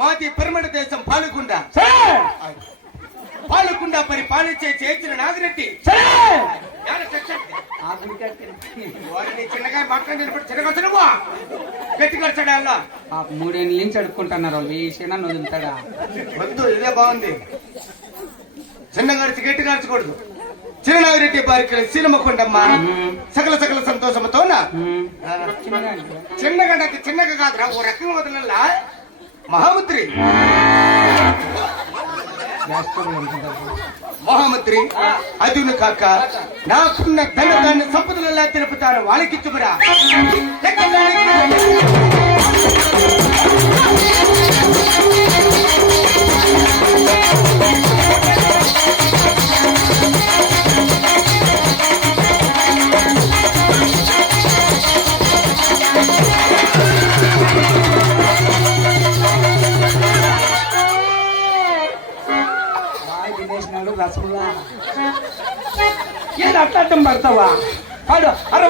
మాది పిరమిడ దేశం పాలకొండ. పాలకొండ పరిపాలించే చేర్చిన నాగిరెడ్డి. వారిని చిన్నగా మాట్లాడినప్పుడు చిన్నగా గట్టి ఖర్చాడా అలా 3 ఏళ్ళ నుంచి అడుక్కుంటున్నారు వాళ్ళు. ఈ క్షణాన్ని వదులుతాడా? వద్దు, ఇదే బాగుంది. చిన్న గడిచి గట్టి గడచకూడదు. చిన్ననాగిరెడ్డి బారికల సీనమ్మకొండమ్మ సకల సకల సంతోషంతో చిన్నగా నాకు చిన్నగా కాదురా, ఓ రకంగా వదలల్లా మహామంత్రి. మహామంత్రి అదును కాక నాకున్న ధనదాన్ని సంపదలలా తెలుపుతాను, వాళ్ళకిచ్చుకురా. రసగుల్లా ఏది అట్లా పడతావా? 60